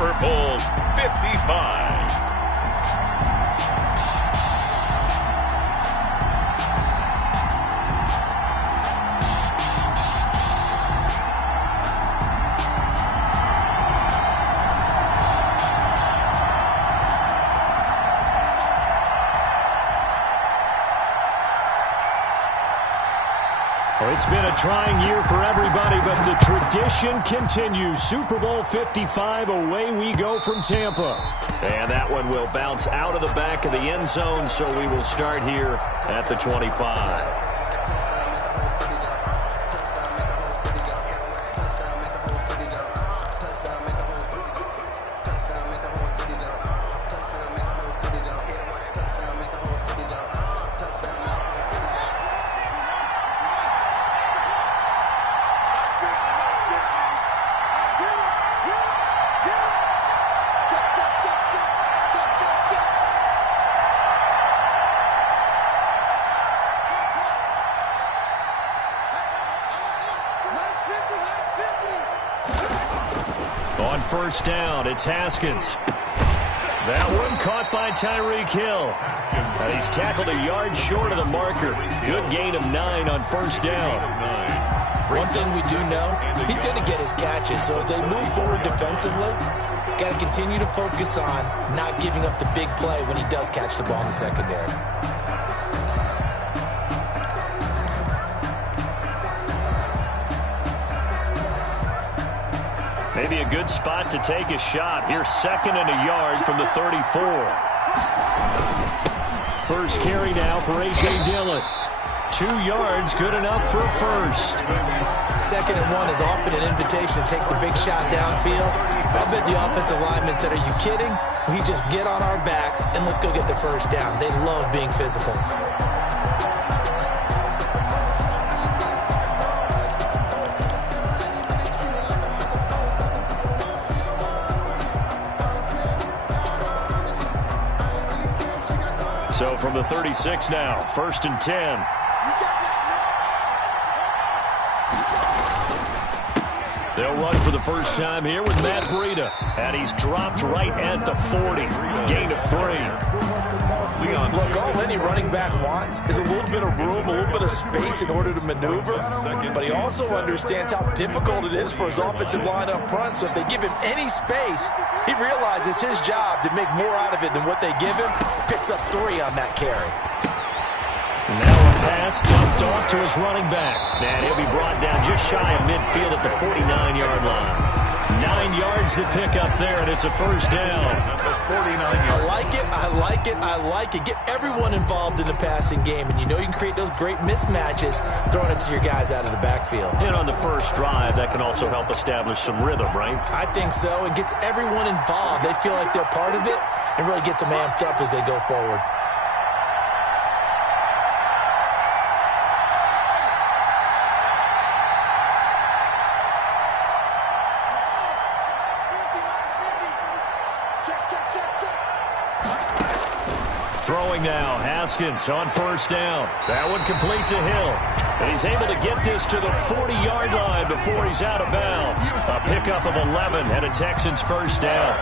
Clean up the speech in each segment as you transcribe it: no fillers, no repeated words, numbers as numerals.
Super Bowl 55. It's been a trying year for everybody, but the tradition continues. Super Bowl 55, away we go from Tampa. And that one will bounce out of the back of the end zone, so we will start here at the 25. On first down, it's Haskins. That one caught by Tyreek Hill. And he's tackled a yard short of the marker. Good gain of 9 on first down. One thing we do know, he's going to get his catches. So as they move forward defensively, got to continue to focus on not giving up the big play when he does catch the ball in the secondary. Maybe a good spot to take a shot. Here's 2nd and a yard from the 34. First carry now for A.J. Dillon. 2 yards, good enough for a first. 2nd and 1 is often an invitation to take the big shot downfield. I bet the offensive lineman said, are you kidding? We just get on our backs and let's go get the first down. They love being physical. So from the 36 now, 1st and 10. They'll run for the first time here with Matt Breida. And he's dropped right at the 40. Gain of 3. Look, all any running back wants is a little bit of room, a little bit of space in order to maneuver. But he also understands how difficult it is for his offensive line up front. So if they give him any space, he realizes his job to make more out of it than what they give him. Picks up 3 on that carry. Now a pass dumped off to his running back. And he'll be brought down just shy of midfield at the 49-yard line. 9 yards to pick up there, and it's a first down. 49 yards. I like it, I like it, I like it. Get everyone involved in the passing game, and you know you can create those great mismatches throwing it to your guys out of the backfield. And on the first drive, that can also help establish some rhythm, right? I think so. It gets everyone involved. They feel like they're part of it, and really gets them amped up as they go forward. Throwing now, Haskins on first down. That one complete to Hill. And he's able to get this to the 40-yard line before he's out of bounds. A pickup of 11 and a Texans first down.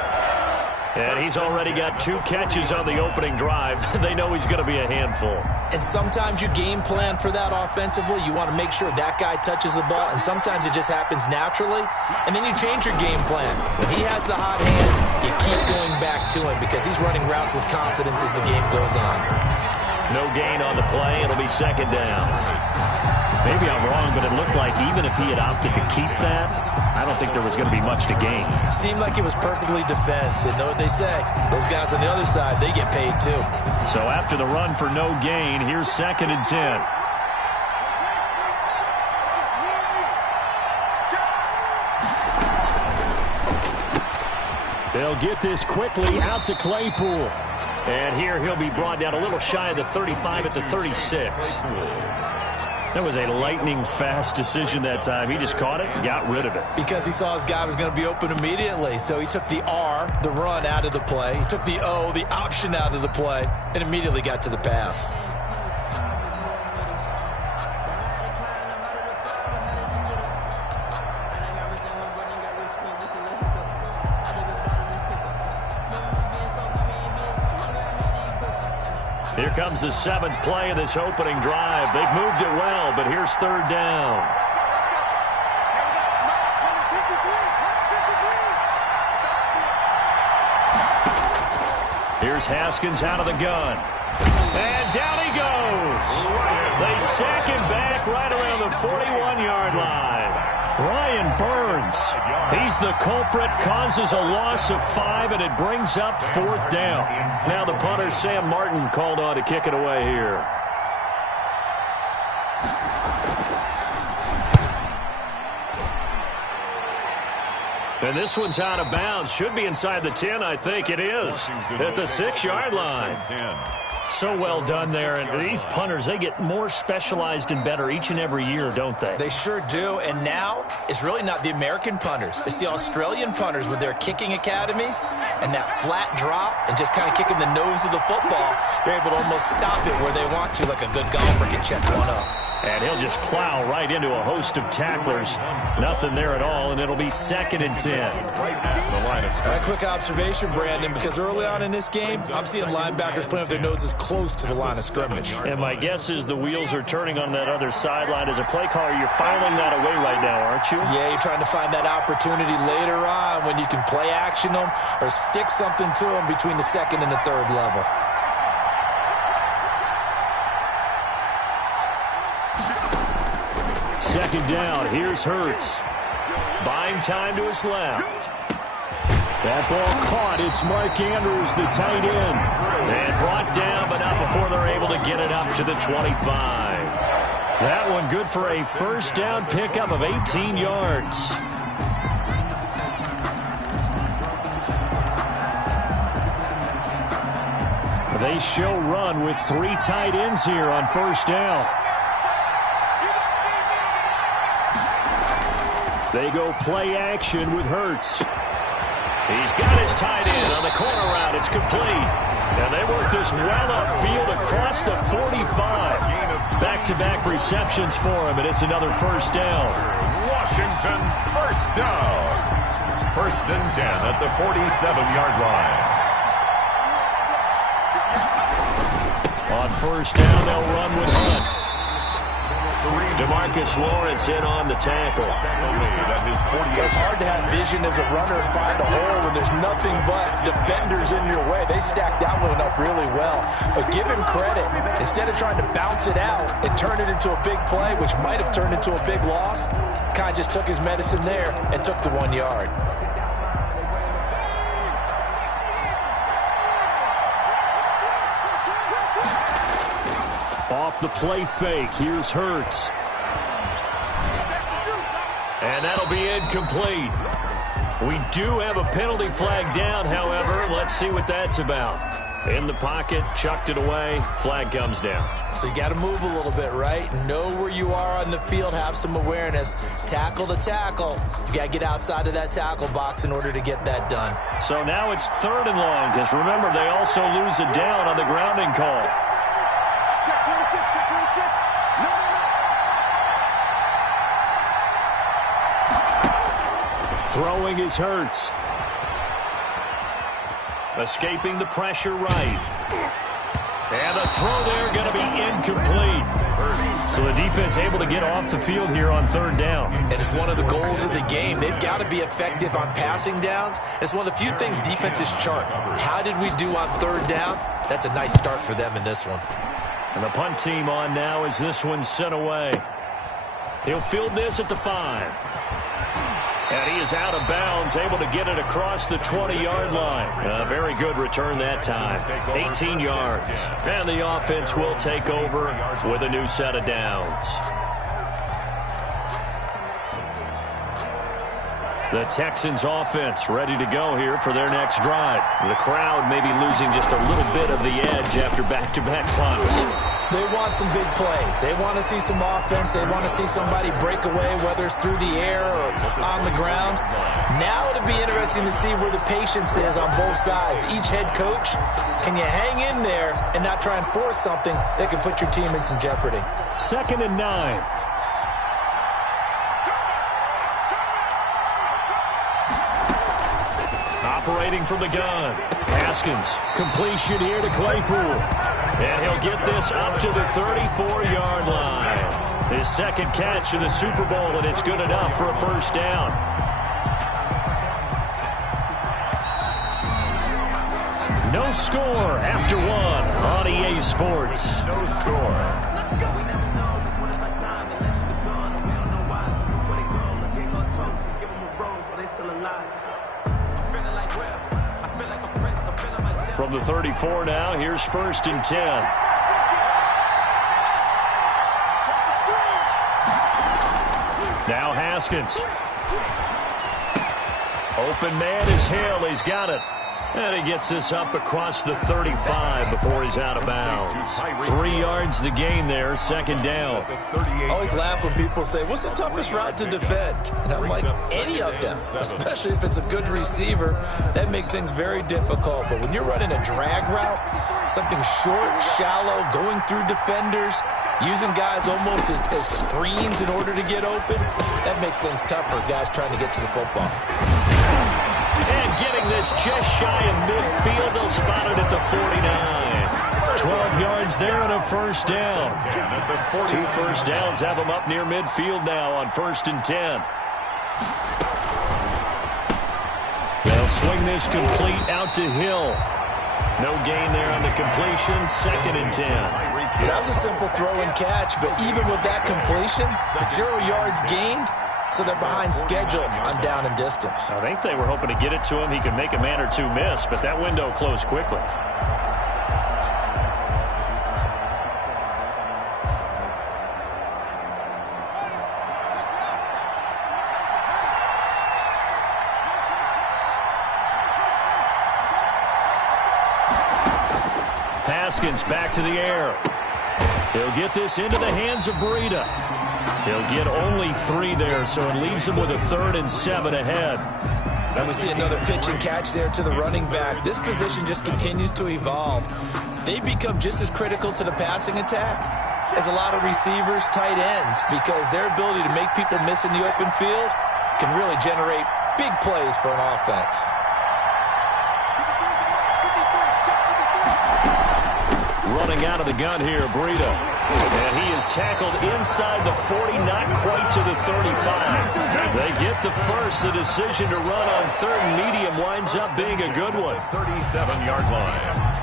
And he's already got 2 catches on the opening drive. They know he's going to be a handful. And sometimes you game plan for that offensively. You want to make sure that guy touches the ball, and sometimes it just happens naturally. And then you change your game plan. When he has the hot hand, you keep going back to him because he's running routes with confidence as the game goes on. No gain on the play. It'll be 2nd down. Maybe I'm wrong, but it looked like even if he had opted to keep that, I don't think there was going to be much to gain. Seemed like it was perfectly defense. And know what they say? Those guys on the other side, they get paid too. So after the run for no gain, here's 2nd and 10. They'll get this quickly out to Claypool. And here he'll be brought down a little shy of the 35 at the 36. That was a lightning-fast decision that time. He just caught it, got rid of it. Because he saw his guy was going to be open immediately. So he took the R, the run, out of the play. He took the O, the option, out of the play, and immediately got to the pass. Here comes the 7th play of this opening drive. They've moved it well, but here's 3rd down. Here's Haskins out of the gun. And down he goes. They sack him back right around the 41-yard line. Brian Burns, he's the culprit, causes a loss of 5, and it brings up 4th down. Now the punter, Sam Martin, called on to kick it away here. And this one's out of bounds. Should be inside the 10, I think it is. At the 6-yard line. So well done there. And these punters, they get more specialized and better each and every year, don't they? They sure do. And now it's really not the American punters. It's the Australian punters with their kicking academies and that flat drop and just kind of kicking the nose of the football. They're able to almost stop it where they want to, like a good golfer can check one up. And he'll just plow right into a host of tacklers. Nothing there at all, and it'll be 2nd and 10. A quick observation, Brandon, because early on in this game, I'm seeing linebackers putting up their noses close to the line of scrimmage. And my guess is the wheels are turning on that other sideline. As a play caller, you're filing that away right now, aren't you? Yeah, you're trying to find that opportunity later on when you can play action them or stick something to them between the 2nd and the 3rd level. Second down, here's Hurts. Buying time to his left. That ball caught. It's Mark Andrews, the tight end. And brought down, but not before they're able to get it up to the 25. That one good for a 1st down pickup of 18 yards. They show run with 3 tight ends here on 1st down. They go play action with Hurts. He's got his tight end on the corner route. It's complete. And they work this well upfield across the 45. Back-to-back receptions for him, and it's another 1st down. Washington, 1st down. 1st and 10 at the 47-yard line. On 1st down, they'll run with Hunt. DeMarcus Lawrence in on the tackle. It's hard to have vision as a runner and find a hole when there's nothing but defenders in your way. They stacked that one up really well. But give him credit. Instead of trying to bounce it out and turn it into a big play, which might have turned into a big loss, kind of just took his medicine there and took the 1 yard. Off the play fake, here's Hurts. And that'll be incomplete. We do have a penalty flag down, however. Let's see what that's about. In the pocket, chucked it away, flag comes down. So you got to move a little bit, right? Know where you are on the field, have some awareness. Tackle to tackle. You got to get outside of that tackle box in order to get that done. So now it's 3rd and long, because remember, they also lose it down on the grounding call. Throwing is Hurts. Escaping the pressure right. And the throw there going to be incomplete. So the defense able to get off the field here on 3rd down. And it's one of the goals of the game. They've got to be effective on passing downs. It's one of the few things defenses chart. How did we do on 3rd down? That's a nice start for them in this one. And the punt team on now as this one's sent away. He'll field this at the 5. And he is out of bounds, able to get it across the 20-yard line. A very good return that time. 18 yards. And the offense will take over with a new set of downs. The Texans offense ready to go here for their next drive. The crowd may be losing just a little bit of the edge after back-to-back punts. They want some big plays. They want to see some offense. They want to see somebody break away, whether it's through the air or on the ground. Now it'll be interesting to see where the patience is on both sides. Each head coach, can you hang in there and not try and force something that could put your team in some jeopardy? 2nd and 9. Operating from the gun. Haskins. Completion here to Claypool. And he'll get this up to the 34-yard line. His second catch of the Super Bowl, and it's good enough for a first down. No score after one on EA Sports. No score. From the 34 now, here's 1st and 10. Now Haskins. Open man is Hill. He's got it. And he gets this up across the 35 before he's out of bounds. 3 yards the gain there, 2nd down. I always laugh when people say, what's the toughest route to defend? And I'm like, any of them, especially if it's a good receiver. That makes things very difficult. But when you're running a drag route, something short, shallow, going through defenders, using guys almost as screens in order to get open, that makes things tough for guys trying to get to the football. And getting this just shy of midfield, they'll spot it at the 49. 12 yards there and a first down. 2 first downs have them up near midfield now on 1st and 10. They'll swing this complete out to Hill. No gain there on the completion, 2nd and 10. That was a simple throw and catch, but even with that completion, 0 yards gained. So they're behind schedule on down and distance. I think they were hoping to get it to him. He could make a man or two miss, but that window closed quickly. Haskins back to the air. He'll get this into the hands of Breida. He'll get only 3 there, so it leaves him with a 3rd and 7 ahead. And we see another pitch and catch there to the running back. This position just continues to evolve. They become just as critical to the passing attack as a lot of receivers, tight ends, because their ability to make people miss in the open field can really generate big plays for an offense. Running out of the gun here, Breida. And he is tackled inside the 40, not quite to the 35. They get the first. The decision to run on 3rd and medium winds up being a good one. 37-yard line.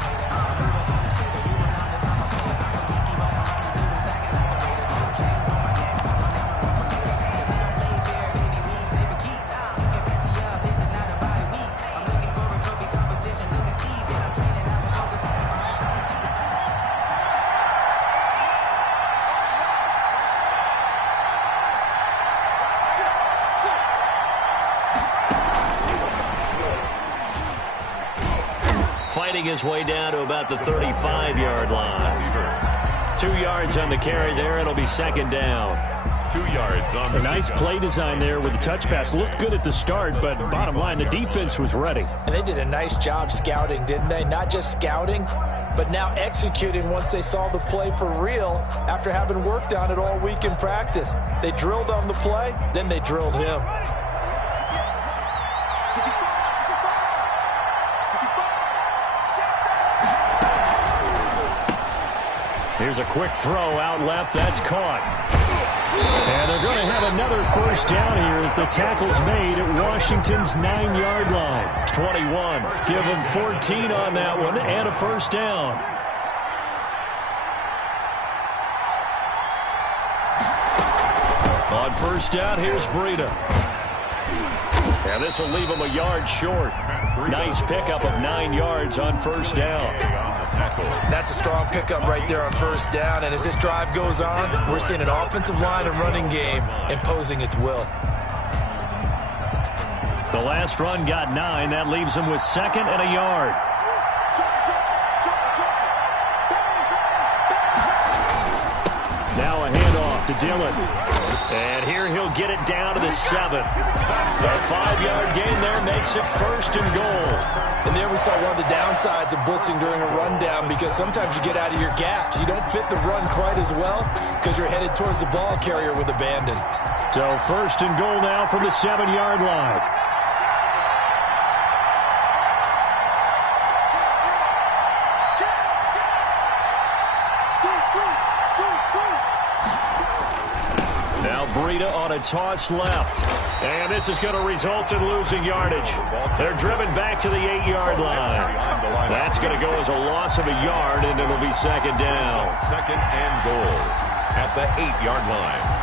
Fighting his way down to about the 35-yard line. 2 yards on the carry there. It'll be 2nd down. 2 yards on the A nice play design there with the touch pass. Looked good at the start, but bottom line, the defense was ready. And they did a nice job scouting, didn't they? Not just scouting, but now executing once they saw the play for real after having worked on it all week in practice. They drilled on the play, then they drilled him. Here's a quick throw out left. That's caught. And they're going to have another first down here as the tackle's made at Washington's 9-yard line. 21. Give them 14 on that one and a first down. On first down, here's Breida. And this will leave him a yard short. Nice pickup of 9 yards on first down. That's a strong pickup right there on first down. And as this drive goes on, we're seeing an offensive line and running game imposing its will. The last run got 9. That leaves him with 2nd and a yard. Now a handoff to Dillon. And here he'll get it down to the 7. A 5-yard gain there makes it 1st and goal. And there we saw one of the downsides of blitzing during a rundown, because sometimes you get out of your gaps. You don't fit the run quite as well because you're headed towards the ball carrier with abandon. So 1st and goal now from the 7-yard line. Breida on a toss left. And this is going to result in losing yardage. They're driven back to the 8-yard line. That's going to go as a loss of a yard, and it'll be second down. Second and goal at the 8-yard line.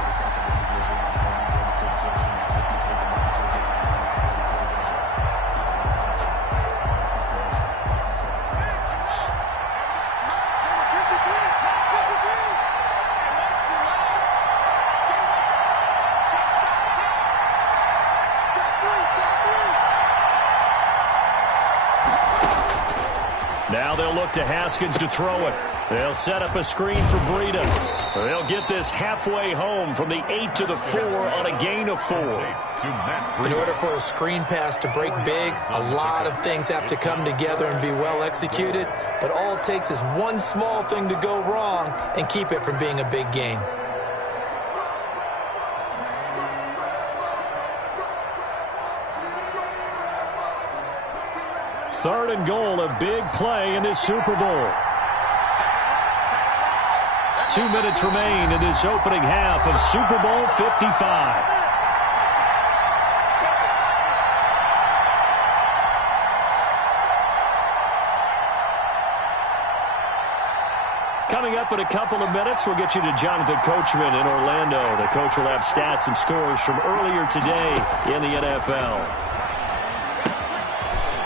Now they'll look to Haskins to throw it. They'll set up a screen for Breida. They'll get this halfway home from the 8 to the 4 on a gain of 4. In order for a screen pass to break big, a lot of things have to come together and be well executed. But all it takes is one small thing to go wrong and keep it from being a big game. Third and goal, a big play in this Super Bowl. 2 minutes remain in this opening half of Super Bowl 55. Coming up in a couple of minutes, we'll get you to Jonathan Coachman in Orlando. The coach will have stats and scores from earlier today in the NFL.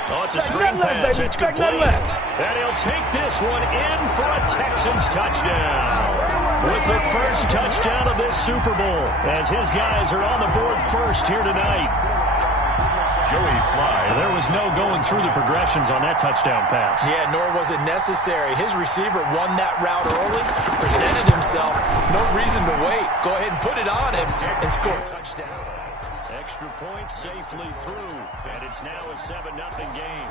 Oh, it's a screen pass. It's complete. And he'll take this one in for a Texans touchdown. With the first touchdown of this Super Bowl, as his guys are on the board first here tonight. Joey Slide. There was no going through the progressions on that touchdown pass. Yeah, nor was it necessary. His receiver won that route early, presented himself. No reason to wait. Go ahead and put it on him and score a touchdown. Extra point safely through, and it's now a 7-0 game.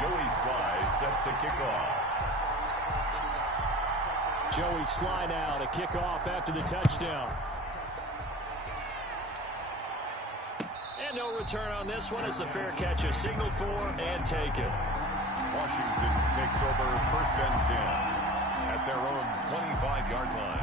Joey Slide set to kick off. Joey Slide now to kick off after the touchdown. And no return on this one as the fair catch is signaled for and taken. Washington takes over first and 10 at their own 25-yard line.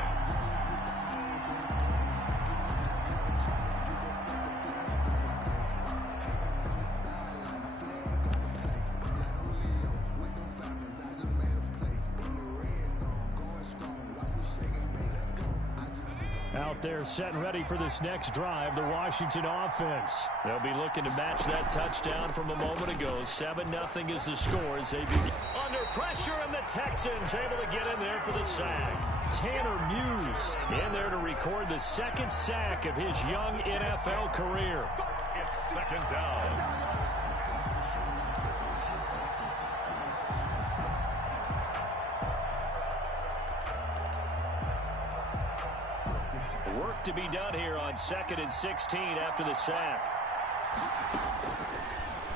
Out there set and ready for this next drive, the Washington offense. They'll be looking to match that touchdown from a moment ago. 7-0 is the score as they begin. Under pressure, and the Texans able to get in there for the sack. Tanner Muse in there to record the second sack of his young NFL career. It's second down. Work to be done here on 2nd and 16 after the sack.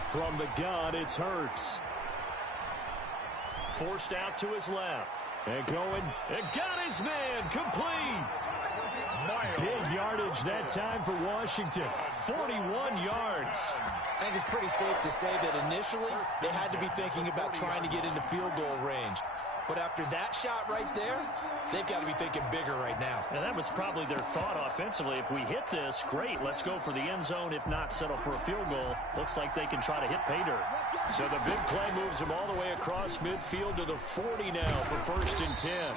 From the gun, it's Hurts. Forced out to his left. And going. And got his man complete. Big yardage that time for Washington. 41 yards. I think it's pretty safe to say that initially they had to be thinking about trying to get into field goal range. But after that shot right there, they've got to be thinking bigger right now. And that was probably their thought offensively. If we hit this, great. Let's go for the end zone. If not, settle for a field goal. Looks like they can try to hit pay dirt. So the big play moves them all the way across midfield to the 40 now for 1st and 10.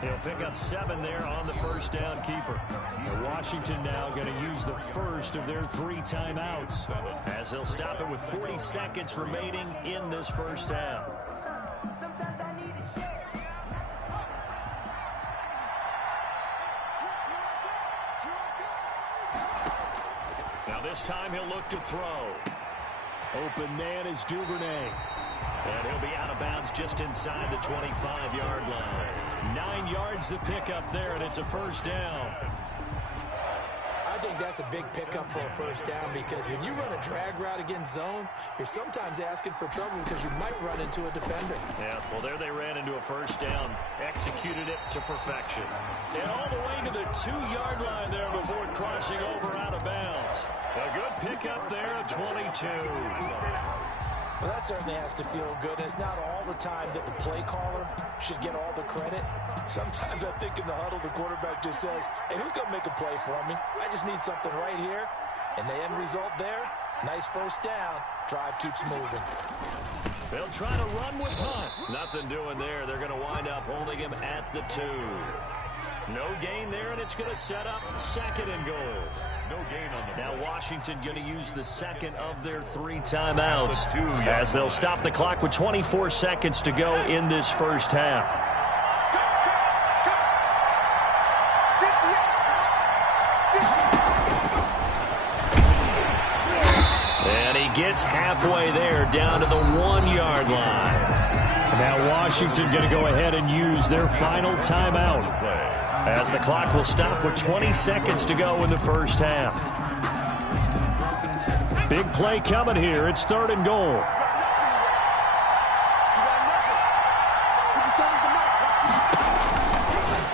He'll pick up 7 there on the first down keeper. And Washington now going to use the first of their 3 timeouts. As they'll stop it with 40 seconds remaining in this first half. Now this time he'll look to throw. Open man is Duvernay. And he'll be out of bounds just inside the 25-yard line. 9 yards to pick up there, and it's a first down. I think that's a big pickup for a first down because when you run a drag route against zone, you're sometimes asking for trouble because you might run into a defender. Yeah, well, there they ran into a first down, executed it to perfection. And all the way to the 2-yard line there before crossing over out of bounds. A good pickup there at 22. Well, that certainly has to feel good. It's not all the time that the play caller should get all the credit. Sometimes I think in the huddle, the quarterback just says, hey, who's going to make a play for me? I just need something right here. And the end result there, nice first down. Drive keeps moving. They'll try to run with Hunt. Nothing doing there. They're going to wind up holding him at the 2. No gain there, and it's going to set up 2nd and goal. No gain on the Now Washington going to use the second of their 3 timeouts as they'll stop the clock with 24 seconds to go in this first half. And he gets halfway there down to the 1-yard line. Now Washington going to go ahead and use their final timeout as the clock will stop with 20 seconds to go in the first half. Big play coming here. It's 3rd and goal.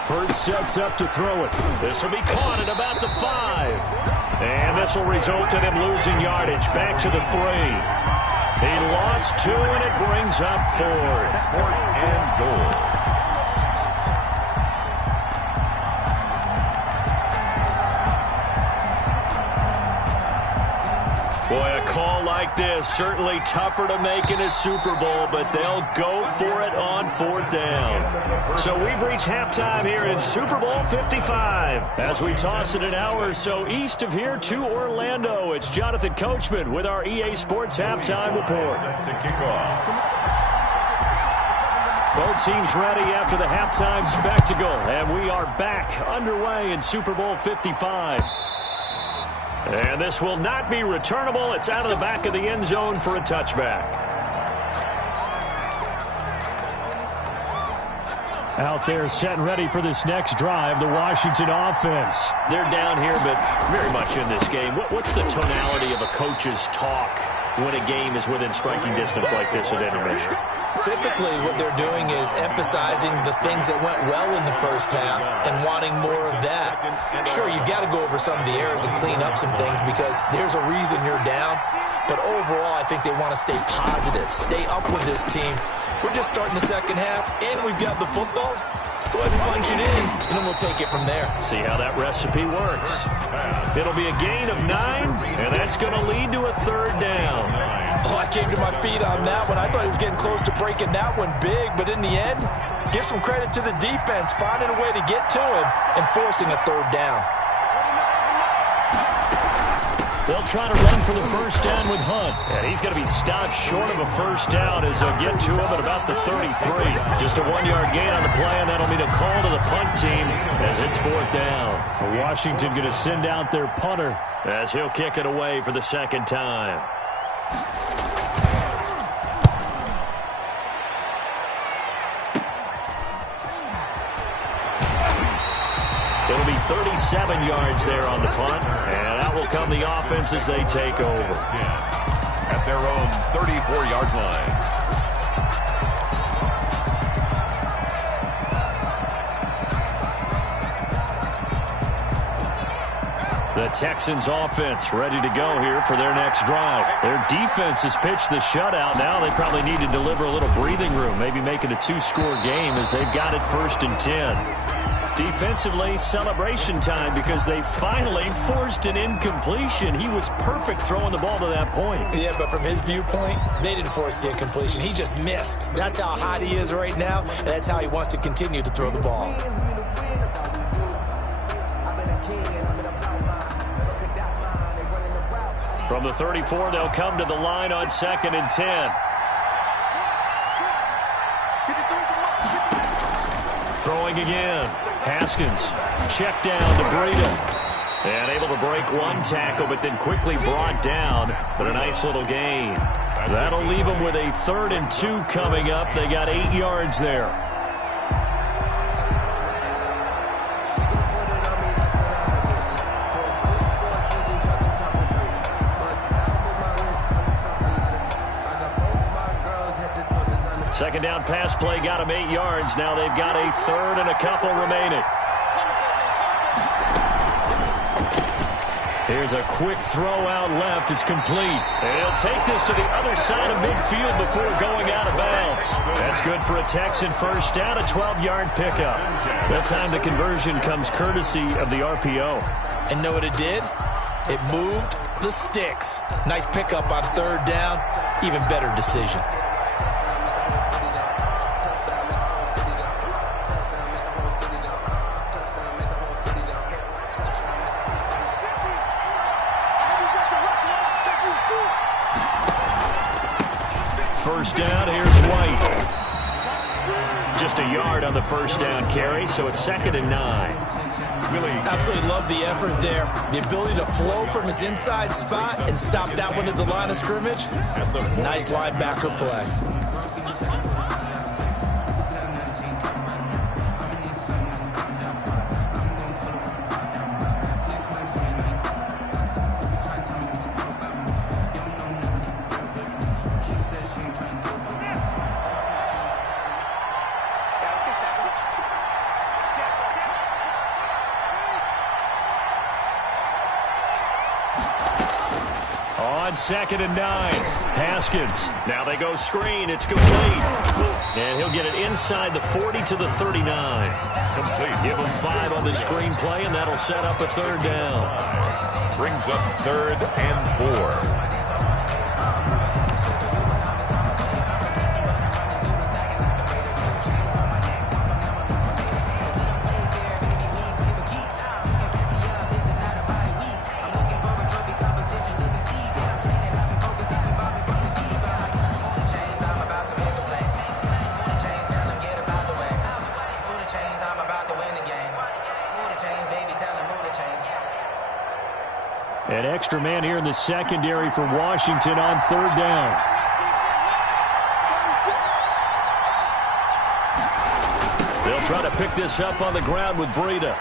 Hurts sets up to throw it. This will be caught at about the 5. And this will result in him losing yardage back to the 3. He lost 2, and it brings up 4th. 4th and goal. Boy, a call like this, certainly tougher to make in a Super Bowl, but they'll go for it on 4th down. So we've reached halftime here in Super Bowl 55. As we toss it an hour or so east of here to Orlando, it's Jonathan Coachman with our EA Sports Halftime Report. To kick off. Both teams ready after the halftime spectacle, and we are back underway in Super Bowl 55. And this will not be returnable. It's out of the back of the end zone for a touchback. Out there set and ready for this next drive, the Washington offense. They're down here, but very much in this game. What's the tonality of a coach's talk when a game is within striking distance like this at intermission? Typically, what they're doing is emphasizing the things that went well in the first half and wanting more of that. Sure, you've got to go over some of the errors and clean up some things because there's a reason you're down. But overall, I think they want to stay positive, stay up with this team. We're just starting the second half, and we've got the football. Let's go ahead and punch it in, and then we'll take it from there. See how that recipe works. It'll be a gain of 9, and that's going to lead to a 3rd down. Oh, I came to my feet on that one. I thought he was getting close to breaking that one big, but in the end, give some credit to the defense, finding a way to get to him and forcing a 3rd down. They'll try to run for the first down with Hunt. And he's going to be stopped short of a first down as they'll get to him at about the 33. Just a 1-yard gain on the play, and that'll mean a call to the punt team as it's 4th down. Washington going to send out their punter as he'll kick it away for the 2nd time. It'll be 37 yards there on the punt, and out will come the offense as they take over. At their own 34-yard line. The Texans offense ready to go here for their next drive. Their defense has pitched the shutout. Now they probably need to deliver a little breathing room, maybe make it a 2-score game as they've got it 1st and 10. Defensively, celebration time because they finally forced an incompletion. He was perfect throwing the ball to that point. Yeah, but from his viewpoint, they didn't force the incompletion. He just missed. That's how hot he is right now, and that's how he wants to continue to throw the ball. From the 34, they'll come to the line on 2nd and 10. Throwing again. Haskins. Check down to Breida. And able to break one tackle, but then quickly brought down. But a nice little gain. That'll leave them with a 3rd and 2 coming up. They got 8 yards there. Second down pass play got them 8 yards. Now they've got a 3rd and a couple remaining. Here's a quick throw out left. It's complete. And he'll take this to the other side of midfield before going out of bounds. That's good for a Texan first down, a 12-yard pickup. That time the conversion comes courtesy of the RPO. And know what it did? It moved the sticks. Nice pickup on third down. Even better decision. First down, here's White. Just a yard on the first down carry, so it's 2nd and 9. Absolutely love the effort there. The ability to flow from his inside spot and stop that one at the line of scrimmage. Nice linebacker play. On 2nd and 9, Haskins. Now they go screen. It's complete. And he'll get it inside the 40 to the 39. Complete. Give him 5 on the screen play, and that'll set up a 3rd down. Brings up 3rd and 4. An extra man here in the secondary for Washington on 3rd down. They'll try to pick this up on the ground with Breida.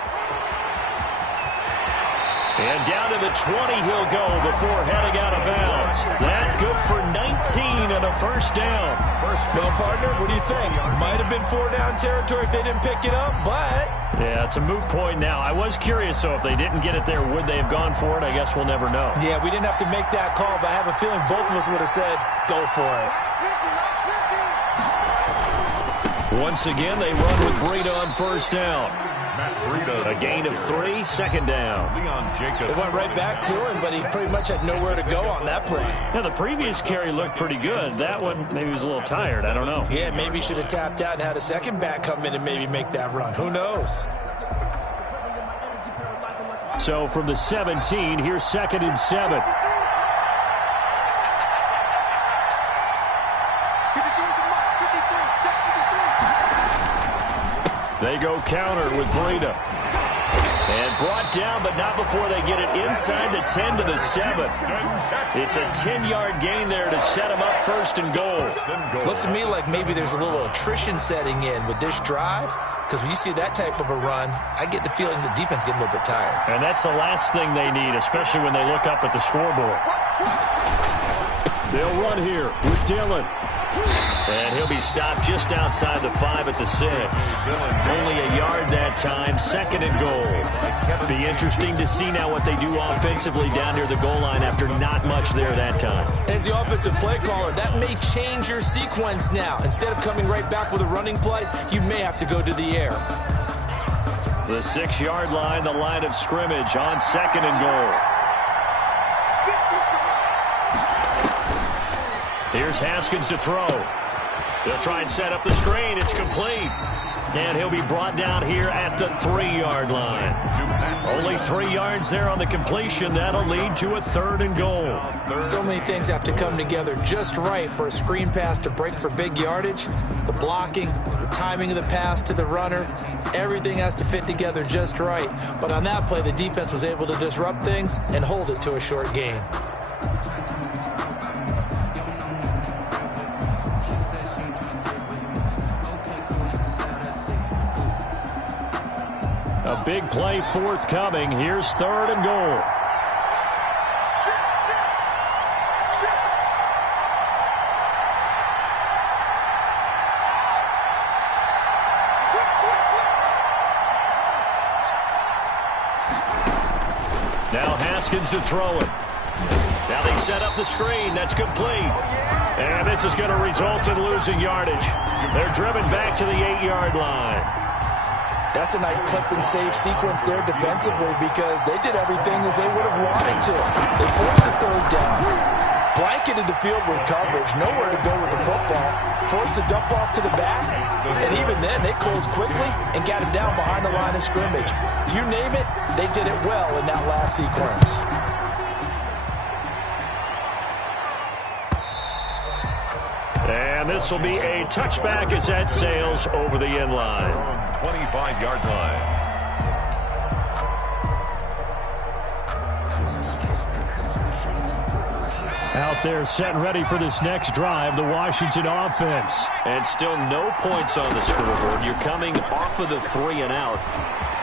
And down to the 20 he'll go before heading out of bounds. That good for 19 and a first down. Well, partner, what do you think? Might have been 4-down territory if they didn't pick it up, but... Yeah, it's a moot point now. I was curious, so if they didn't get it there, would they have gone for it? I guess we'll never know. Yeah, we didn't have to make that call, but I have a feeling both of us would have said, go for it. Once again, they run with Breida on first down. A gain of 3, 2nd down. They went right back to him, but he pretty much had nowhere to go on that play. Yeah, the previous carry looked pretty good. That one, maybe he was a little tired. I don't know. Yeah, maybe he should have tapped out and had a second back come in and maybe make that run. Who knows? So from the 17, here's 2nd and 7. They go counter with Breida. And brought down, but not before they get it inside the 10 to the 7. It's a 10-yard gain there to set them up 1st and goal. Looks to me like maybe there's a little attrition setting in with this drive, because when you see that type of a run, I get the feeling the defense getting a little bit tired. And that's the last thing they need, especially when they look up at the scoreboard. They'll run here with Dillon. And he'll be stopped just outside the 5 at the 6. Only a yard that time, 2nd and goal. Be interesting to see now what they do offensively down near the goal line after not much there that time. As the offensive play caller, that may change your sequence now. Instead of coming right back with a running play, you may have to go to the air. The 6-yard line, the line of scrimmage on 2nd and goal. Here's Haskins to throw. They'll try and set up the screen. It's complete. And he'll be brought down here at the 3-yard line. Only 3 yards there on the completion. That'll lead to a 3rd and goal. So many things have to come together just right for a screen pass to break for big yardage. The blocking, the timing of the pass to the runner, everything has to fit together just right. But on that play, the defense was able to disrupt things and hold it to a short gain. A big play forthcoming. Here's 3rd and goal. Now Haskins to throw it. Now they set up the screen. That's complete. And this is going to result in losing yardage. They're driven back to the 8-yard line. That's a nice clip and save sequence there defensively because they did everything as they would have wanted to. They forced the third down, blanketed the field with coverage, nowhere to go with the football, forced the dump off to the back, and even then they closed quickly and got him down behind the line of scrimmage. You name it, they did it well in that last sequence. And this will be a touchback as that sails over the end line. 25-yard line. Out there set and ready for this next drive, the Washington offense. And still no points on the scoreboard. You're coming off of the 3 and out.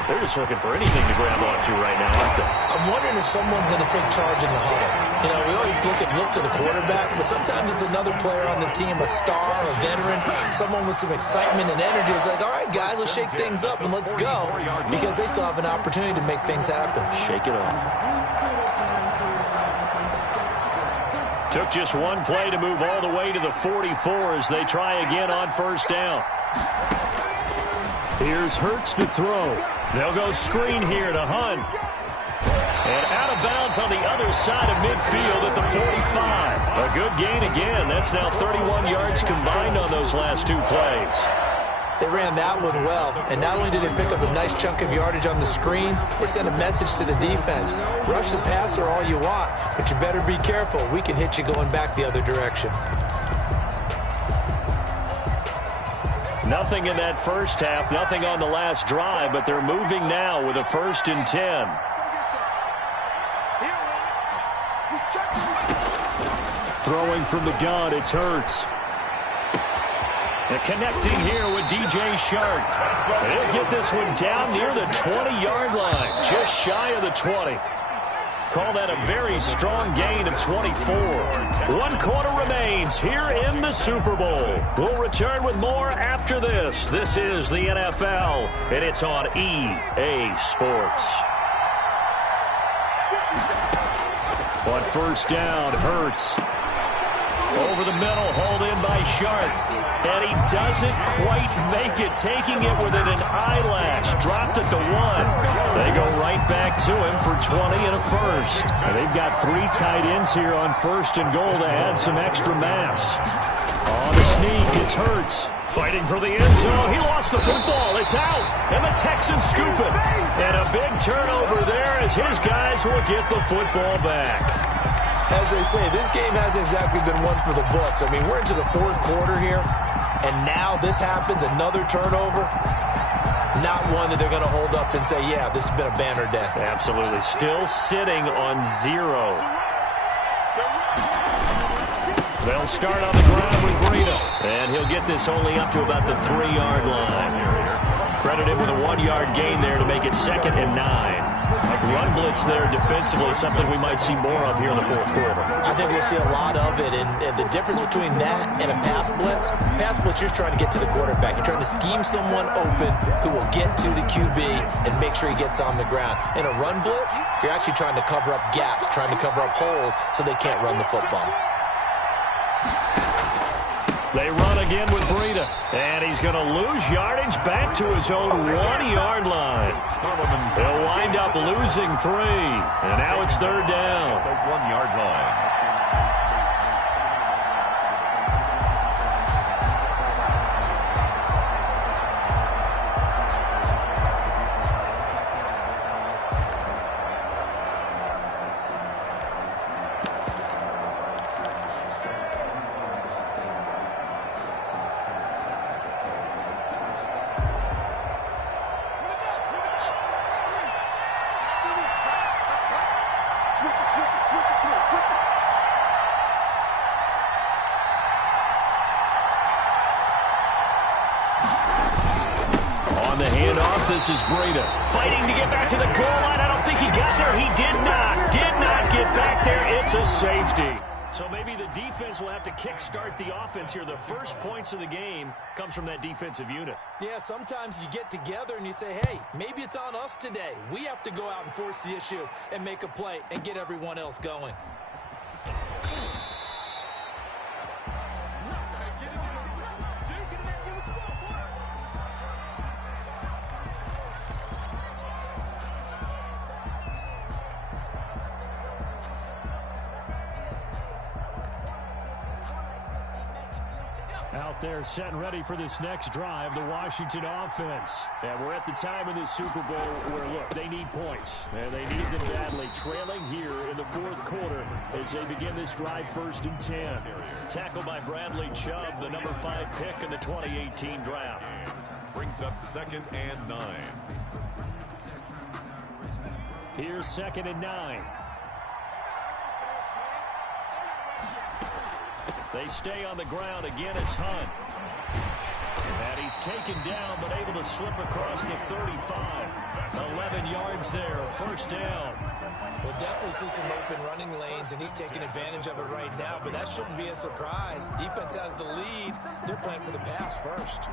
They're just looking for anything to grab onto right now, aren't they? I'm wondering if someone's going to take charge in the huddle. You know, we always look to the quarterback, but sometimes it's another player on the team, a star, a veteran, someone with some excitement and energy. It's like, all right, guys, let's shake things up and let's go, because they still have an opportunity to make things happen. Shake it off. Took just one play to move all the way to the 44 as they try again on first down. Here's Hurts to throw. They'll go screen here to Hunt. And out of bounds on the other side of midfield at the 45. A good gain again. That's now 31 yards combined on those last 2 plays. They ran that one well, and not only did they pick up a nice chunk of yardage on the screen, they sent a message to the defense. Rush the passer all you want, but you better be careful. We can hit you going back the other direction. Nothing in that first half, nothing on the last drive, but they're moving now with a 1st and 10. Throwing from the gun, it's Hurts. And connecting here with DJ Shark. He'll get this one down near the 20-yard line, just shy of the 20. Call that a very strong gain of 24. 1 quarter remains here in the Super Bowl. We'll return with more after this. This is the NFL, and it's on EA Sports. On first down, Hurts. Over the middle, hauled in by Shark. And he doesn't quite make it, taking it within an eyelash. Dropped at the 1. They go right back to him for 20 and a first. And they've got 3 tight ends here on 1st and goal to add some extra mass. On the sneak, it's Hurts. Fighting for the end zone. He lost the football. It's out. And the Texans scoop it. And a big turnover there as his guys will get the football back. As they say, this game hasn't exactly been one for the books. I mean, we're into the 4th quarter here, and now this happens, another turnover. Not one that they're going to hold up and say, yeah, this has been a banner day. Absolutely. Still sitting on 0. They'll start on the ground with Breida. And he'll get this only up to about the 3-yard line. Credited with a 1-yard gain there to make it 2nd and 9. Run blitz there defensively, something we might see more of here in the 4th quarter. I think we'll see a lot of it, and the difference between that and a pass blitz, you're trying to get to the quarterback. You're trying to scheme someone open who will get to the QB and make sure he gets on the ground. In a run blitz, you're actually trying to cover up gaps, trying to cover up holes so they can't run the football. They run again with Breida, and he's going to lose yardage back to his own 1-yard line. They'll wind up losing 3, and now it's 3rd down. The 1-yard line. On the handoff, this is Breida. Fighting to get back to the goal line. I don't think he got there. He did not get back there. It's a safety. So maybe the defense will have to kickstart the offense here. The first points of the game comes from that defensive unit. Yeah, sometimes you get together and you say, hey, maybe it's on us today. We have to go out and force the issue and make a play and get everyone else going. Out there set and ready for this next drive, the Washington offense. And we're at the time in this Super Bowl where, look, they need points. And they need them badly. Trailing here in the fourth quarter as they begin this drive 1st and 10. Tackled by Bradley Chubb, the number 5 pick in the 2018 draft. Brings up 2nd and 9. Here's 2nd and 9. They stay on the ground. Again, it's Hunt. And he's taken down, but able to slip across the 35. 11 yards there, 1st down. We'll definitely see some open running lanes, and he's taking advantage of it right now, but that shouldn't be a surprise. Defense has the lead. They're playing for the pass first.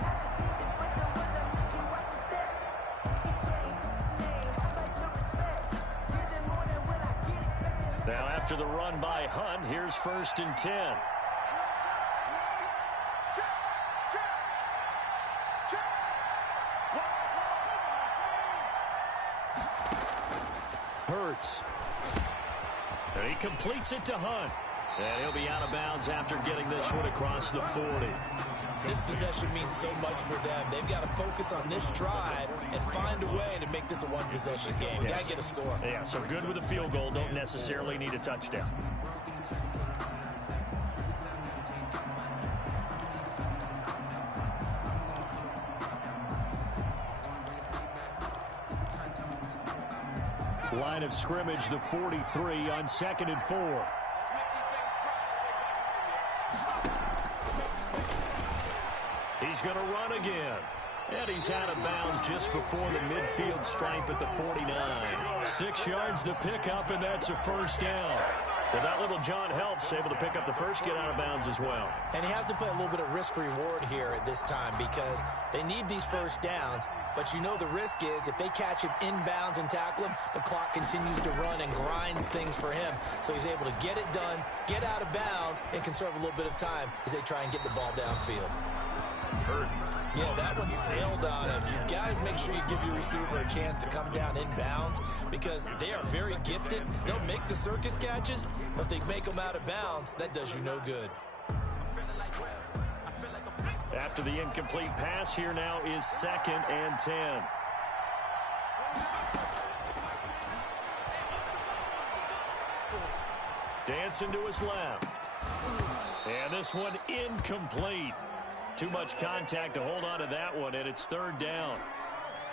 Now after the run by Hunt, here's 1st and 10. And he completes it to Hunt. And he'll be out of bounds after getting this one across the 40. This possession means so much for them. They've got to focus on this drive and find a way to make this a one-possession game. Yes. Got to get a score. Yeah, so good with a field goal. Don't necessarily need a touchdown. Line of scrimmage, the 43 on 2nd and 4. He's going to run again. And he's out of bounds just before the midfield stripe at the 49. 6 yards the pickup, and that's a 1st down. Well, that little John helps, able to pick up the first, get out of bounds as well. And he has to play a little bit of risk-reward here at this time because they need these 1st downs. But you know the risk is if they catch him inbounds and tackle him, the clock continues to run and grinds things for him. So he's able to get it done, get out of bounds, and conserve a little bit of time as they try and get the ball downfield. Yeah, that one sailed on him. You've got to make sure you give your receiver a chance to come down inbounds because they are very gifted. They'll make the circus catches, but if they make them out of bounds, that does you no good. After the incomplete pass, here now is 2nd and 10. Dancing to his left. And this one incomplete. Too much contact to hold on to that one, and it's 3rd down.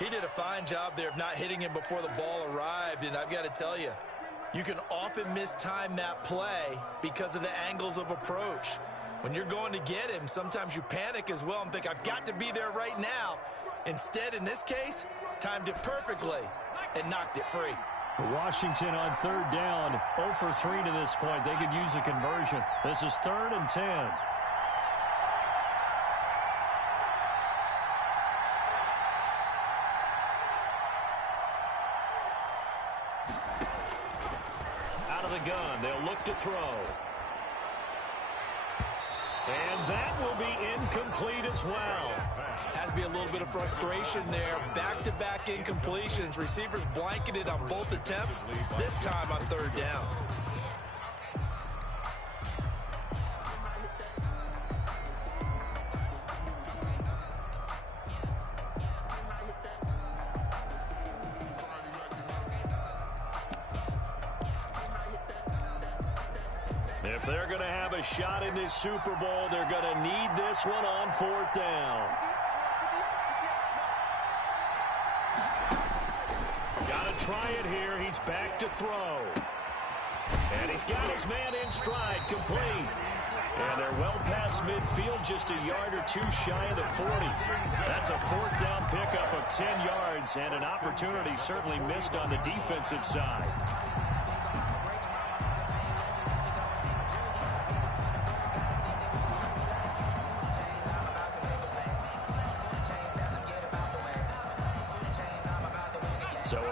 He did a fine job there of not hitting him before the ball arrived, and I've got to tell you, you can often mistime that play because of the angles of approach. When you're going to get him, sometimes you panic as well and think, I've got to be there right now. Instead, in this case, timed it perfectly and knocked it free. Washington on 3rd down, 0 for 3 to this point. They could use a conversion. This is 3rd and 10. Out of the gun, they'll look to throw. And that will be incomplete as well. Has to be a little bit of frustration there. Back-to-back incompletions. Receivers blanketed on both attempts, this time on 3rd down. If they're going to have a shot in this Super Bowl, they're going to need this one on 4th down. Got to try it here. He's back to throw. And he's got his man in stride, complete. And they're well past midfield, just a yard or two shy of the 40. That's a 4th down pickup of 10 yards and an opportunity certainly missed on the defensive side.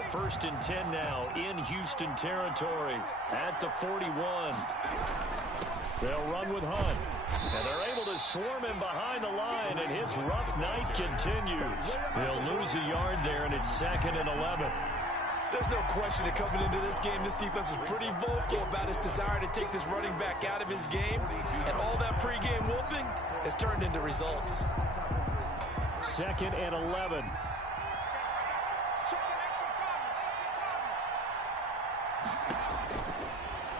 First and 10 now in Houston territory at the 41. They'll run with Hunt. And they're able to swarm him behind the line, and his rough night continues. They'll lose a yard there, and it's 2nd and 11. There's no question that coming into this game, this defense was pretty vocal about its desire to take this running back out of his game. And all that pregame wolfing has turned into results. 2nd and 11.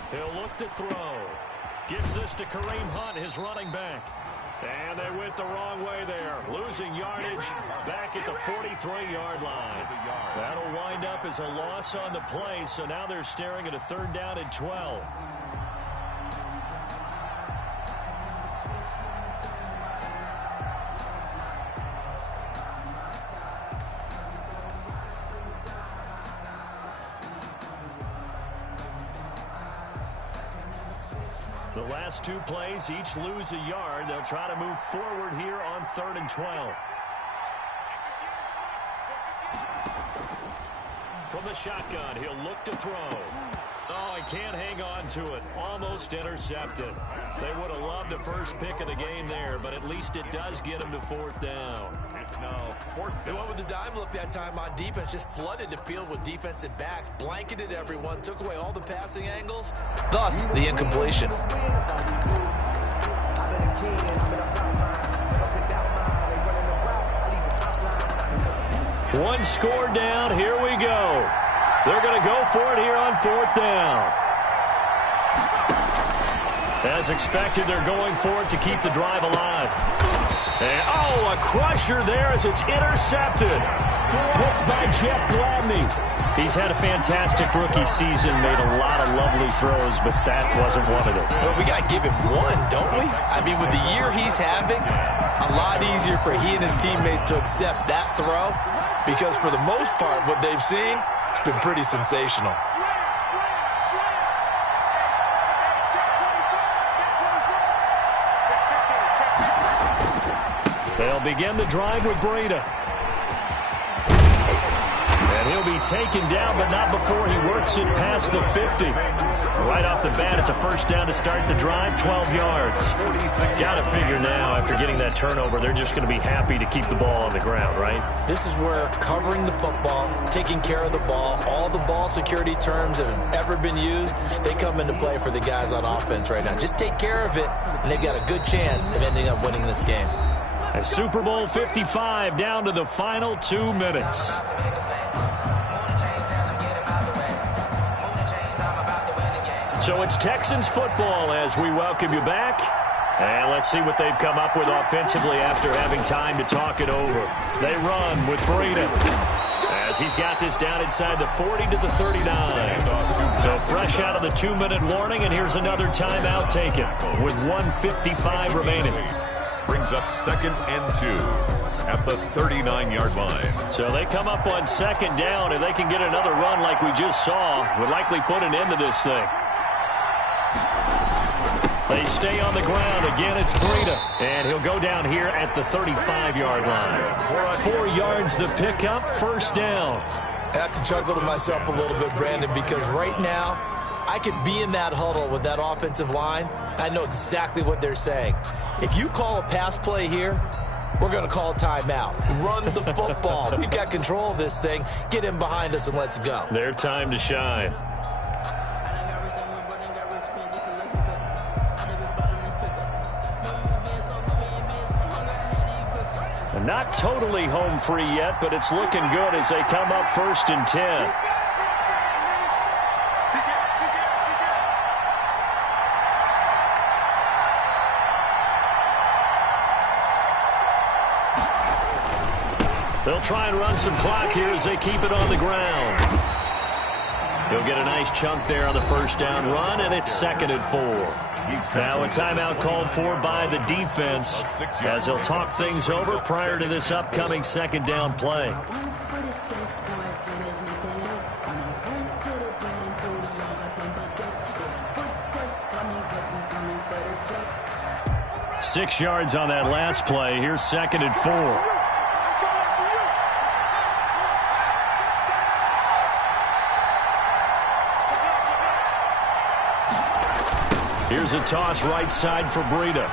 He'll look to throw. Gets this to Kareem Hunt, his running back. And they went the wrong way there. Losing yardage back at the 43-yard line. That'll wind up as a loss on the play, so now they're staring at a 3rd down and 12. The last 2 plays, each lose a yard. They'll try to move forward here on 3rd and 12. From the shotgun, he'll look to throw. Oh, he can't hang on to it. Almost intercepted. They would have loved the first pick of the game there, but at least it does get him to 4th down. It's now 4th down. They went with the dime look that time on defense, just flooded the field with defensive backs, blanketed everyone, took away all the passing angles, thus the incompletion. One score down. Here we go. They're going to go for it here on 4th down. As expected, they're going for it to keep the drive alive. And, oh, a crusher there as it's intercepted. Picked by Jeff Gladney. He's had a fantastic rookie season, made a lot of lovely throws, but that wasn't one of them. Well, we got to give him one, don't we? I mean, with the year he's having, a lot easier for he and his teammates to accept that throw because for the most part, what they've seen, it's been pretty sensational. They'll begin the drive with Breida. And he'll be taken down, but not before he works it past the 50. Right off the bat, it's a 1st down to start the drive, 12 yards. Got to figure now, after getting that turnover, they're just going to be happy to keep the ball on the ground, right? This is where covering the football, taking care of the ball, all the ball security terms that have ever been used, they come into play for the guys on offense right now. Just take care of it, and they've got a good chance of ending up winning this game. A Super Bowl 55 down to the final 2 minutes. So it's Texans football as we welcome you back. And let's see what they've come up with offensively after having time to talk it over. They run with Breida as he's got this down inside the 40 to the 39. So fresh out of the 2-minute warning, and here's another timeout taken with 1:55 remaining. Brings up 2nd and 2 at the 39-yard line. So they come up on 2nd down, and they can get another run like we just saw. Would likely put an end to this thing. They stay on the ground. Again, it's Breida. And he'll go down here at the 35-yard line. 4 yards the pickup, 1st down. I have to chuckle to myself a little bit, Brandon, because right now I could be in that huddle with that offensive line. I know exactly what they're saying. If you call a pass play here, we're going to call a timeout. Run the football. We've got control of this thing. Get in behind us and let's go. Their time to shine. Not totally home free yet, but it's looking good as they come up 1st and 10. They'll try and run some clock here as they keep it on the ground. He'll get a nice chunk there on the 1st down run, and it's 2nd and 4. Now a timeout called for by the defense as they'll talk things over prior to this upcoming 2nd down play. Six yards on that last play. Here's 2nd and 4. Here's a toss right side for Breida.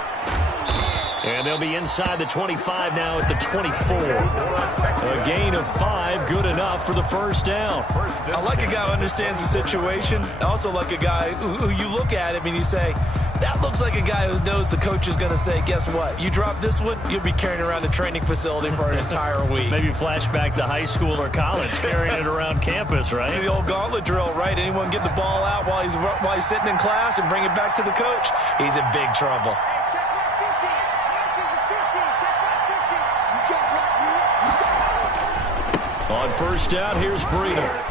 And they'll be inside the 25 now at the 24. A gain of 5, good enough for the first down. I like a guy who understands the situation. I also like a guy who you look at him and you say, that looks like a guy who knows the coach is going to say, guess what? You drop this one, you'll be carrying around the training facility for an entire week. Maybe flashback to high school or college, carrying it around campus, right? Maybe the old gauntlet drill, right? Anyone get the ball out while he's sitting in class and bring it back to the coach? He's in big trouble. On first down, here's Breida.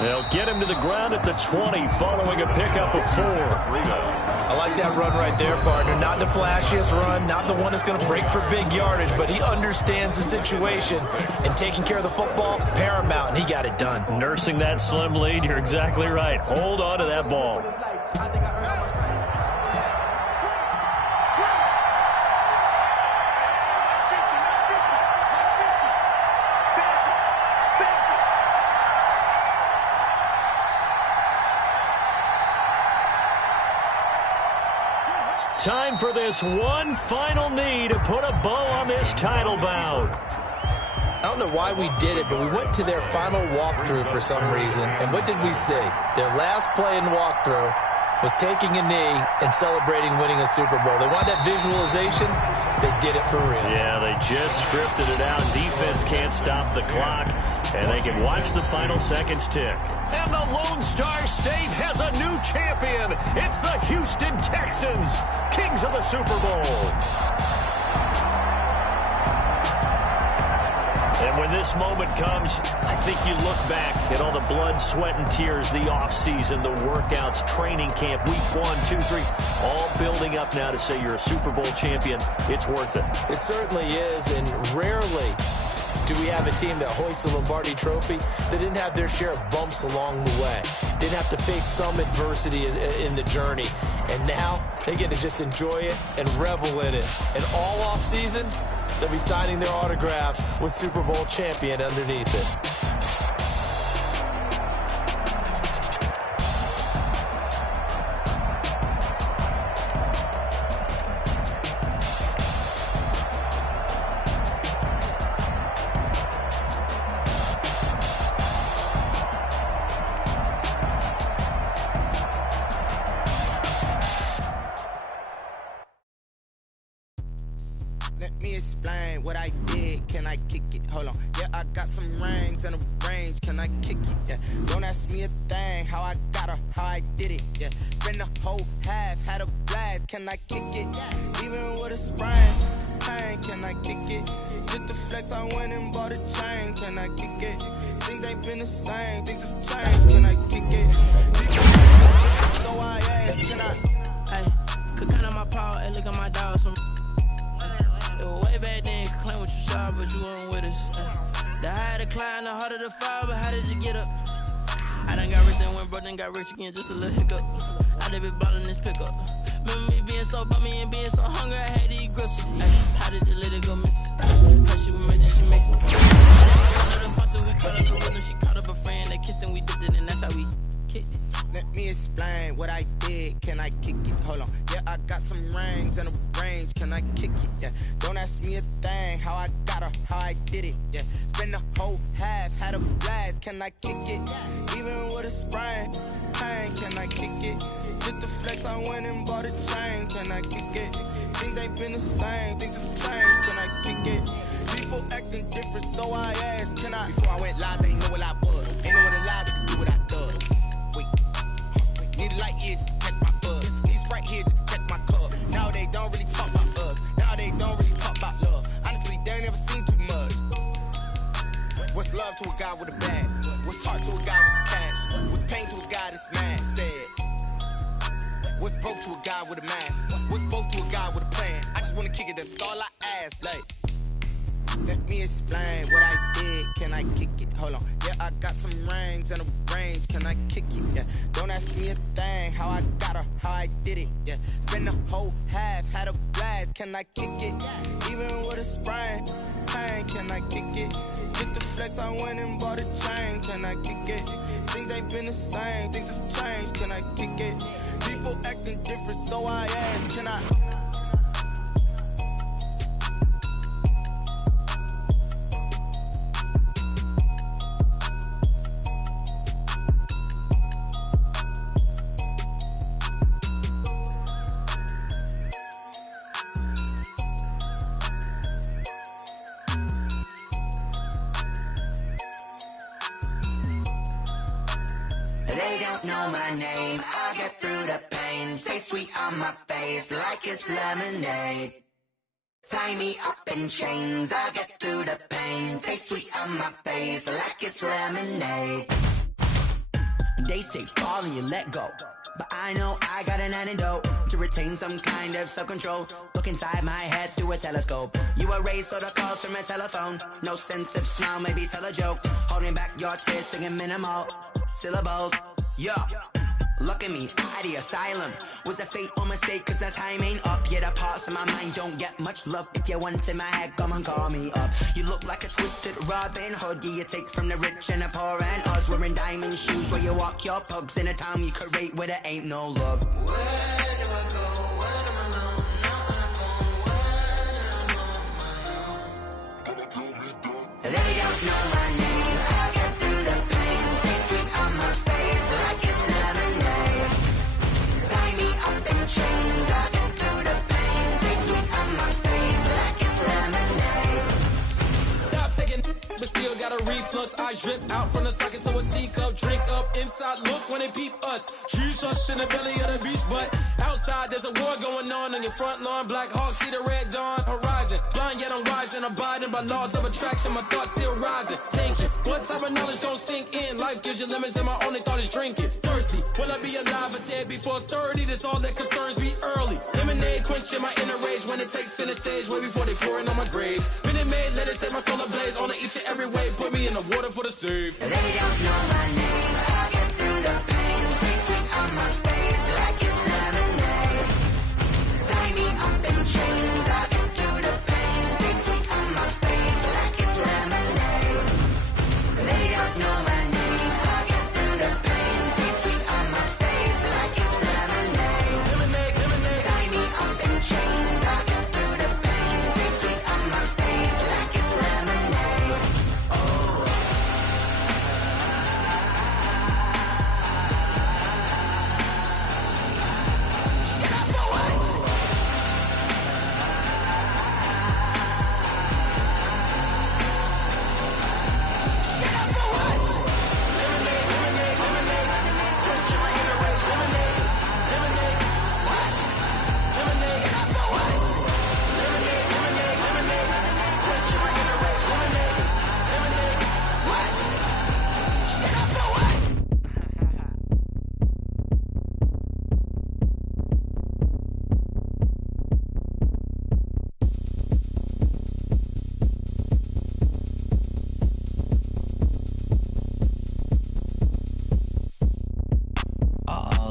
They'll get him to the ground at the 20 following a pickup of 4. I like that run right there, partner. Not the flashiest run, not the one that's going to break for big yardage, but he understands the situation, and taking care of the football, paramount, and he got it done. Nursing that slim lead, you're exactly right. Hold on to that ball. Time for this one final knee to put a bow on this title bout. I don't know why we did it, but we went to their final walkthrough for some reason. And what did we see? Their last play in walkthrough was taking a knee and celebrating winning a Super Bowl. They wanted that visualization. They did it for real. Yeah, they just scripted it out. Defense can't stop the clock, and they can watch the final seconds tick. And the Lone Star State has a new champion. It's the Houston Texans, kings of the Super Bowl. And when this moment comes, I think you look back at all the blood, sweat, and tears, the offseason, the workouts, training camp, week 1, 2, 3, all building up now to say you're a Super Bowl champion. It's worth it. It certainly is, and rarely do we have a team that hoists the Lombardi Trophy that didn't have their share of bumps along the way, didn't have to face some adversity in the journey, and now they get to just enjoy it and revel in it. And all offseason, they'll be signing their autographs with Super Bowl champion underneath it. Let me explain what I did. Can I kick it? Hold on. Yeah, I got some rings and a range. Can I kick it? Yeah. Don't ask me a thing. How I got her, how I did it. Yeah. Spend the whole half, had a blast. Can I kick it? Even with a sprain. Pain, can I kick it? Just the flex, I went and bought a chain. Can I kick it? Things ain't been the same. Things have changed. Can I kick it? So I asked, can I? Hey, could count on my power and look at my dogs from. Way back then, you could claim what you saw, but you weren't with us. The higher the climb, the harder the fall, but how did you get up? I done got rich, then went broke, then got rich again, just a little hiccup. I done been ballin' this pickup. Remember me being so bummy and being so hungry, I had to eat gristle. How did you let it go miss? Cause she was magic, she makes it. Another function, we caught up the rhythm, she caught up a friend, they kissed and we dipped it, and that's how we kicked it. Let me explain what I did. Can I kick it? Hold on. Yeah, I got some rings and a range. Can I kick it? Yeah. Don't ask me a thing. How I got her, how I did it. Yeah. Spend the whole half, had a blast. Can I kick it? Even with a sprain. Pain, can I kick it? Just the flex, I went and bought a chain. Can I kick it? Things ain't been the same. Things have changed. Can I kick it? People acting different, so I asked, can I? Before I went live, they know what I was. Ain't no one alive that can do what I done. Need a light here to catch my buzz. Need Sprite here to catch my cup. Now they don't really talk about us. Now they don't really talk about love. Honestly, they ain't never seen too much. What's love to a guy with a bag? What's heart to a guy with cash? What's pain to a guy that's mad? Said. What's broke to a guy with a mask? What's both to a guy with a plan? I just wanna kick it, that's all I ask. Like, let me explain what I did. Can I kick it? Hold on. Yeah, I got some rings and a range. Can I kick it? Yeah. Don't ask me a thing. How I got her, how I did it. Yeah. Spend the whole half, had a blast. Can I kick it? Even with a sprain. Pain, can I kick it? Just the flex, I went and bought a chain. Can I kick it? Things ain't been the same. Things have changed. Can I kick it? People acting different. different, so I ask, can I? They don't know my name, I get through the pain. Taste sweet on my face like it's lemonade. Tie me up in chains, I get through the pain. Taste sweet on my face like it's lemonade. They say fall and you let go, but I know I got an antidote to retain some kind of self-control. Look inside my head through a telescope. You erase all the calls from a telephone. No sense of smile, maybe tell a joke. Holding back your tears, singing minimal syllables. Yeah, look at me, out the asylum. Was a fate or mistake, cause the time ain't up. Yet the parts of my mind don't get much love. If you want in my head, come and call me up. You look like a twisted Robin Hood. Yeah, you take from the rich and the poor and us. Wearing diamond shoes where you walk your pugs in a town you create where there ain't no love. Where do I go? When I'm alone? Not on the phone. When I'm on my own. They don't know my name. I get through the pain. Taste sweet on my face like it's lemonade. Tie me up in chains. I get through the pain. Taste sweet on my face like it's lemonade. Stop taking, but still got a reflux. I drip out from the socket to a teacup. Drink up inside, look when they peep us. Choose us in the belly of the beast, but outside there's a war going on your front lawn. Black Hawk, see the red dawn horizon. Blind yet I'm rising, abiding by laws of attraction. My thoughts still rising, thinking what type of knowledge don't sink in. Life gives you limits and my only thought is drinking. Thirsty, will I be alive or dead before 30? That's all that concerns me early. Lemonade quenching my inner rage when it takes center stage way before they pour it on my grave. Minute Maid, let it set my soul ablaze on each and every way. Put me in the water for the save. They don't know my name. I get through the pain. Taste sweet on my face like it's lemonade. Tie me up in chains. I get through the pain. Taste sweet on my face like it's lemonade. They don't know my name. I get through the pain. Taste sweet on my face like it's lemonade. Lemonade, lemonade. Tie me up in chains. I get through the pain. Taste sweet on my face like it's lemonade.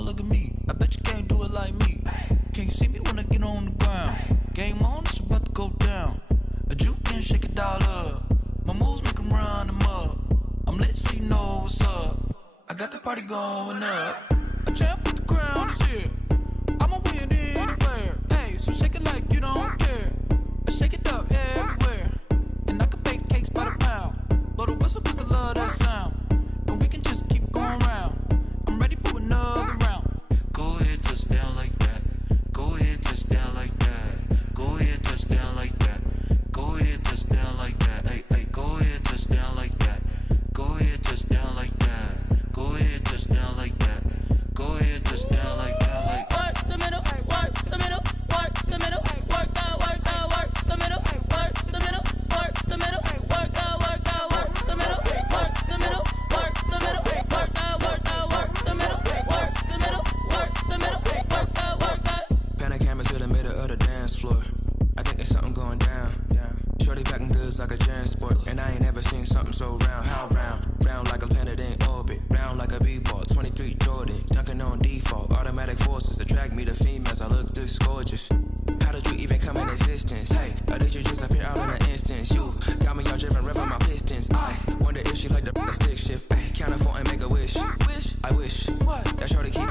Look at me. I bet you can't do it like me. Can't see me when I get on the ground. Game on, it's about to go down. A juke and shake it all up. My moves make them run them up. I'm lit so you know what's up. I got the party going up. A champ with the crown is here. I'ma win anywhere. Hey, so shake it like you don't care. I shake it up everywhere. And I can bake cakes by the pound. Blow the whistle cause I love that sound. And we can just keep going round. I'm ready for another round. Go ahead, touch down like that. Go ahead, touch down like that. Go ahead, touch down like that. Go ahead, touch down like that. Hey, hey, go ahead, touch down like that. Go ahead, touch down like that. Go ahead, touch down like that. Go ahead, touch down like that. Like Work the middle, work the middle, work the middle, work the middle, work the middle, work the middle, work the middle, work the middle, work the middle, work the middle, work the middle, work the middle, work the. pan the camera to the middle of the dance floor. I think there's something going down. Shorty packing goods like a transport. And I ain't never seen something so round. How round? Round like a planet in orbit. Round like a b-ball. 23 Jordan. Dunking on default. Automatic forces attract me to females. I look this gorgeous. How did you even come in existence? Hey, or did you just appear out in an instance? You got me all driven, revving my pistons. I wonder if she like the stick shift. Hey, count a 4 and make a wish. I wish that shorty keep